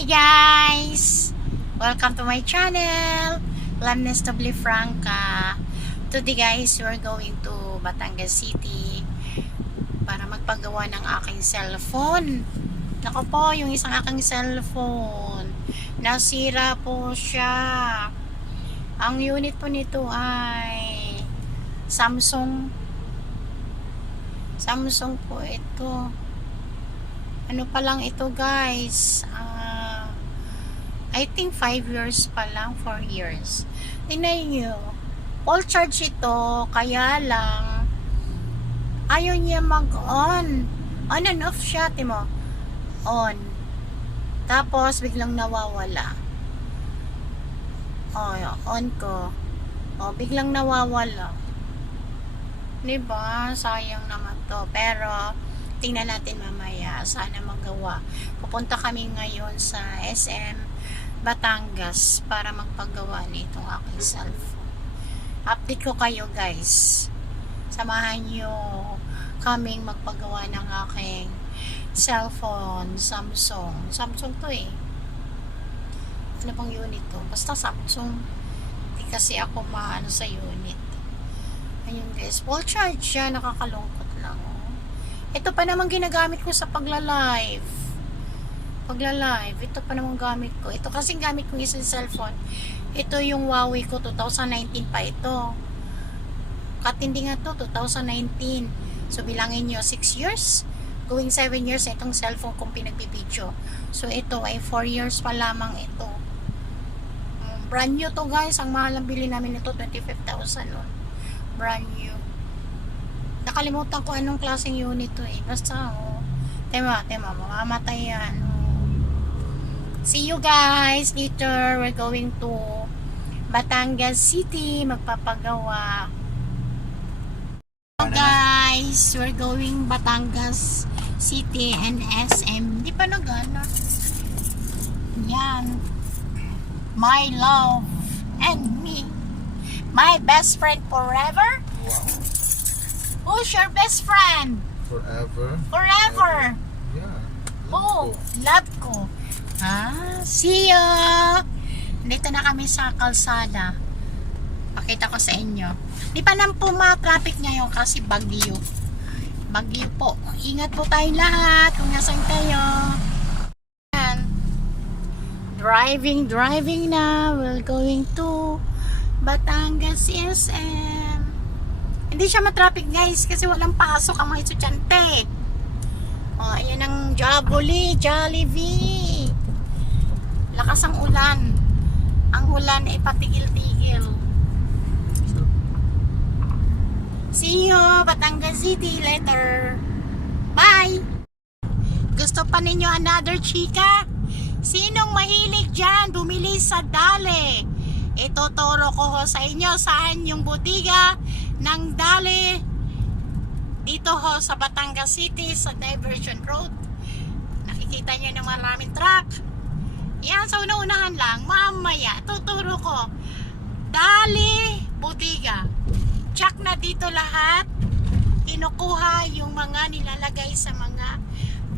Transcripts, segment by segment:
Hi guys! Welcome to my channel, Lamnes W. Franca. Today guys, we're going to Batangas City para magpagawa ng aking cellphone. Nako po, yung isang aking cellphone, nasira po siya. Ang unit po nito ay Samsung po ito. Ano pa lang ito guys, I think 5 years pa lang, 4 years. Tingnan nyo, full charge ito, kaya lang ayaw niya mag-on. On and off siya, timo. On. Tapos biglang nawawala. On ko. Biglang nawawala. Diba? Sayang naman to. Pero tingnan natin mamaya, sana magawa. Pupunta kami ngayon sa SM Batangas para magpagawa nitong aking cellphone. Update ko kayo guys. Samahan nyo kaming magpagawa ng aking cellphone. Samsung to eh. Ano bang unit to? Basta Samsung. Hindi kasi ako maano sa unit. Ayun guys, full charge siya. Nakakalungkot lang. Ito pa naman ginagamit ko sa pagla-live. Ito pa naman gamit ko. Ito kasing gamit ko isang cellphone. Ito yung Huawei ko, 2019 pa ito. Katindi nga to, 2019. So bilangin nyo, 6 years. Going 7 years itong cellphone kong pinagbibideo. So ito ay 4 years pa lamang ito. Brand new to guys. Ang mahal ang bili namin ito, 25,000 nun. Brand new. Nakalimutan ko anong klaseng unit to eh. Basta tema, mamamatay yan. See you guys later. We're going to Batangas City magpapagawa. Guys, we're going Batangas City and SM. Di pa nagana. Yan. My love and me. My best friend forever. Wow. Who's your best friend? Forever. Yeah. Love ko. See ya. Dito na kami sa kalsada. Pakita ko sa inyo. Di pa nang traffic ngayon kasi bagyo. Bagyo po. Ingat po tayong lahat kung nasan kayo. Driving na. We're going to Batangas SM. Hindi siya matraffic guys kasi walang pasok ang mga estudyante. Ayan ang Jollibee. Lakas ang ulan. Ang ulan ay patigil-tigil. See you Batangas City later. Bye. Gusto pa ninyo another chika? Sinong mahilig dyan bumili sa Dali? Ituturo ko ho sa inyo saan yung butika ng Dali dito ho sa Batangas City sa Diversion Road. Nakikita nyo ng maraming truck. Yan, sa una-unahan lang mamaya tuturo ko Dali butika. Check na dito lahat. Kinukuha yung mga nilalagay sa mga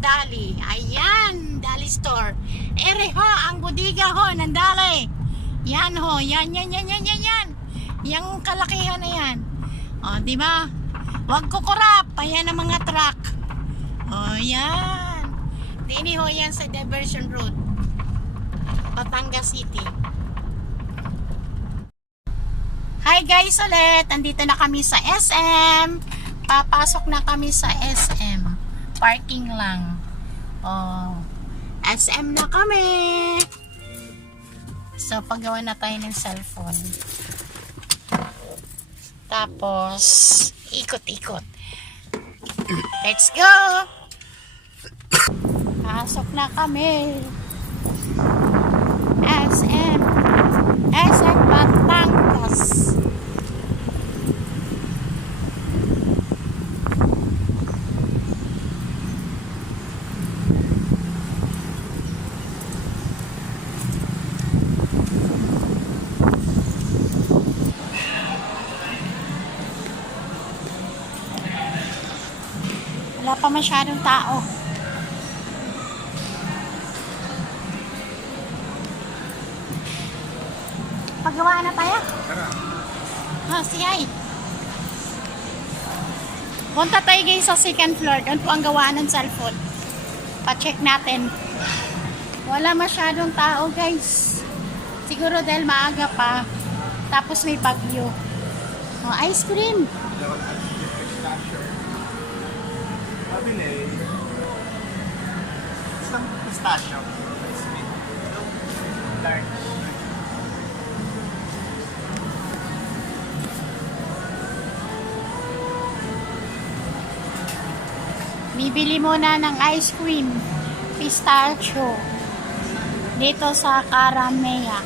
Dali. Ayan, Dali store. Ere ho ang butika ho ng Dali. Yan ho, yan. Yang kalakihan na yan. Di ba? Huwag kukurap. Ayan ang mga truck. Yan. Dini ho yan sa Diversion Road. Batangas City. Hi guys ulit. Andito na kami sa SM. Papasok na kami sa SM. Parking lang. SM na kami. So, paggawa na tayo ng cellphone. Tapos, ikot-ikot. Let's go! Pasok na kami. SM Batangas. Wala pa masyadong tao. Paggawaan na tayo? Tara. Sige. Punta tayo guys sa second floor. Doon po ang gawaan ng cellphone. Pa-check natin. Wala masyadong tao guys. Siguro dahil maaga pa. Tapos may bagyo. Oh, ice cream. Pabili. Isang pistachio. Large. Bibili muna ng ice cream. Pistachio. Dito sa Karamea.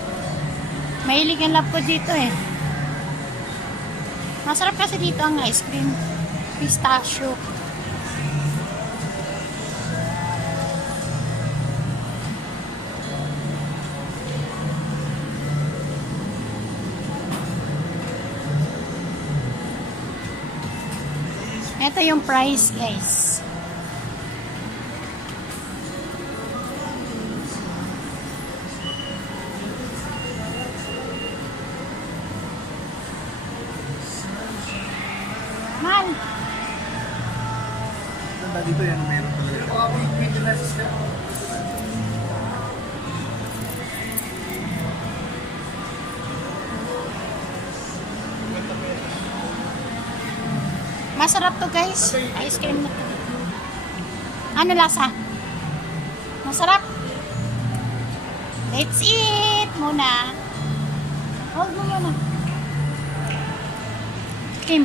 Mahilig ang love ko dito eh. Masarap kasi dito ang ice cream. Pistachio. Ito yung price guys. Mahal. Ganda dito yan, meron talaga siya. Masarap to guys. Ice cream na to. Ano lasa? Masarap. Let's eat muna. Hold mo muna. Kim.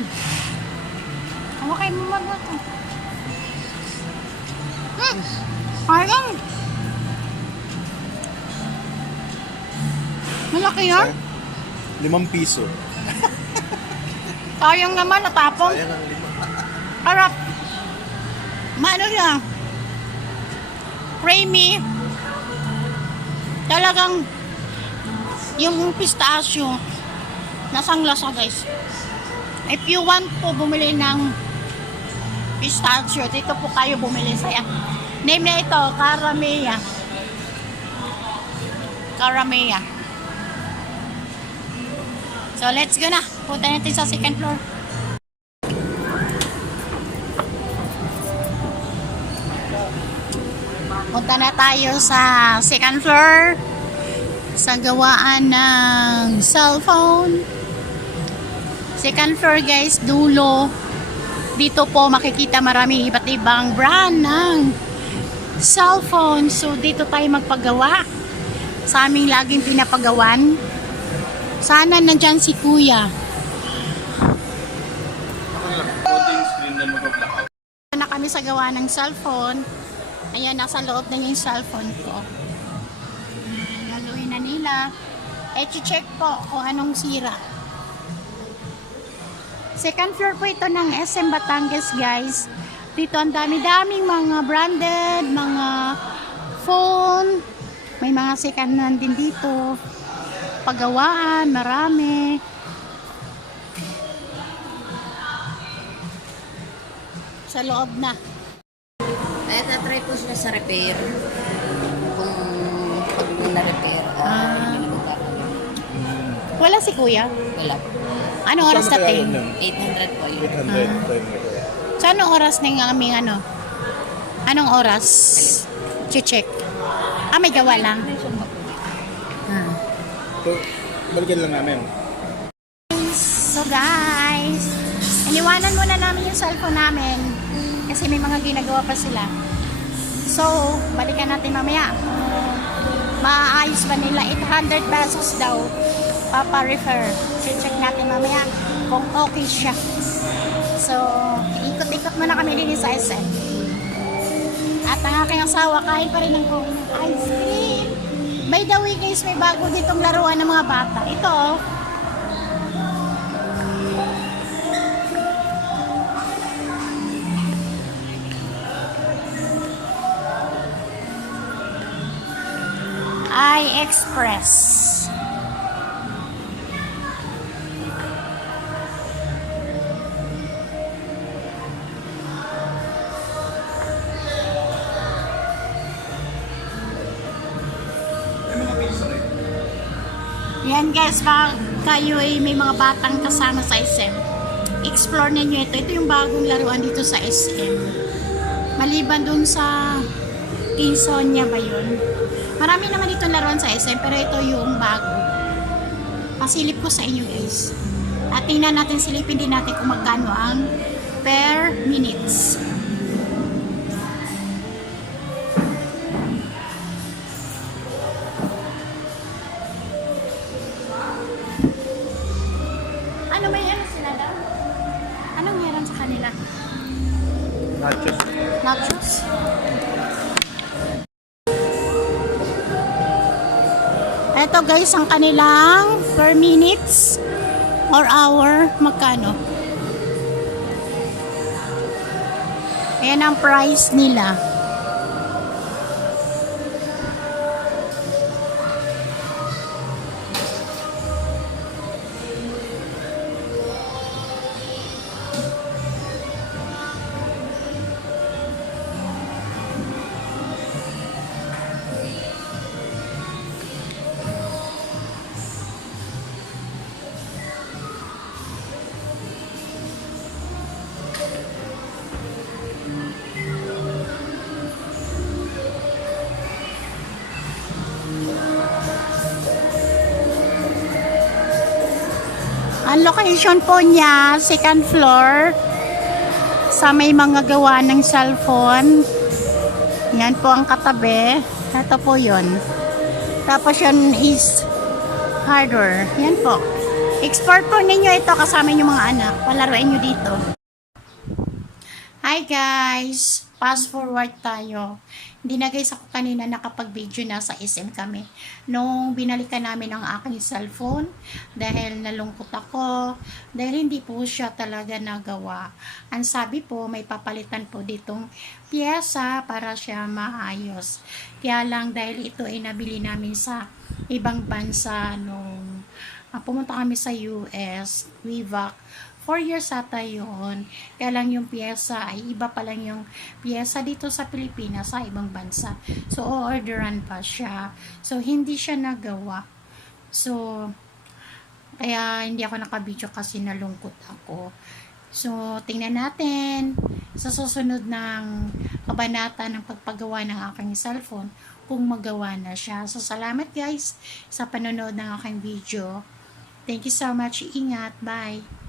Ano kayo mo magluto? Parang. Malaki yan? 5 piso. Sayang naman, natapong. Sayang ang 5. Harap. Maano siya? Creamy. Talagang yung pistachio nasang lasa guys. If you want po bumili ng pistachio, dito po kayo bumili saya. Name na ito, Karamea. Karamea. So let's go na. Punta natin sa second floor. Punta na tayo sa second floor sa gawaan ng cellphone. Second floor guys, dulo. Dito po makikita maraming iba't ibang brand ng cellphone. So dito tayo magpagawa sa aming laging pinapagawan. Sana nandyan si kuya. Konting screen na mag-blackout. Na kami sa gawa ng cellphone. Ayan, nasa loob na yung cellphone ko. Galuin na nila. I-check po kung anong sira. Second floor po ito ng SM Batangas guys. Dito ang dami-daming mga branded, mga phone. May mga second hand din dito. Pagawaan, marami. Sa loob na. Ay, tatry po sila sa repair. Kung pag na-repair, Wala si kuya. wala po. Anong oras Saan natin? kaya yun? 800 po yun. 800. So, anong oras ng aming ano? Anong oras? Check. May gawa lang. So, balikan lang namin. So guys, iniwanan muna namin yung cellphone namin kasi may mga ginagawa pa sila. So, balikan natin mamaya. Maayos ba nila? 800 pesos daw. Papa-refer. Check natin mamaya kung okay siya. So, ikot-ikot muna kami din sa SM. At ang aking asawa, kain pa rin ng ice cream. By the way guys, may bago ditong laruan ng mga bata. Ito oh. iExpress. Yan guys, baka kayo ay may mga batang kasama sa SM. Explore ninyo ito. Ito yung bagong laruan dito sa SM. Maliban dun sa Quinsonia ba yun? Marami naman dito laruan sa SM, pero ito yung bago. Pasilip ko sa inyo guys. At tingnan natin, silipin din natin kung magkano ang per minutes. Ano may ano sila daw? Anong meron sa kanila? Nachos. Nachos. Ito guys, ang kanilang per minutes or hour, magkano? Ayan ang price nila. Ang location po niya, second floor, sa may mga gawa ng cellphone. Yan po ang katabi. Ito po yun. Tapos yun is hardware. Yan po. Export po ninyo ito kasama yung mga anak. Palaruin nyo dito. Hi guys! Fast forward tayo. Hindi na guys ako kanina nakapag-video na sa SM kami. Nung binalikan namin ang aking cellphone dahil nalungkot ako, dahil hindi po siya talaga nagawa. Ang sabi po, may papalitan po ditong piyesa para siya maayos. Kaya lang dahil ito ay nabili namin sa ibang bansa nung pumunta kami sa US, Vivac. 4 years ata yun. Kaya lang yung piyesa ay iba pa lang yung piyesa dito sa Pilipinas sa ibang bansa. So, o-orderan pa siya. So, hindi siya nagawa. So, kaya hindi ako nakabidyo kasi nalungkot ako. So, tingnan natin sa susunod ng kabanata ng pagpagawa ng aking cellphone kung magawa na siya. So, salamat guys sa panonood ng aking video. Thank you so much. Ingat. Bye.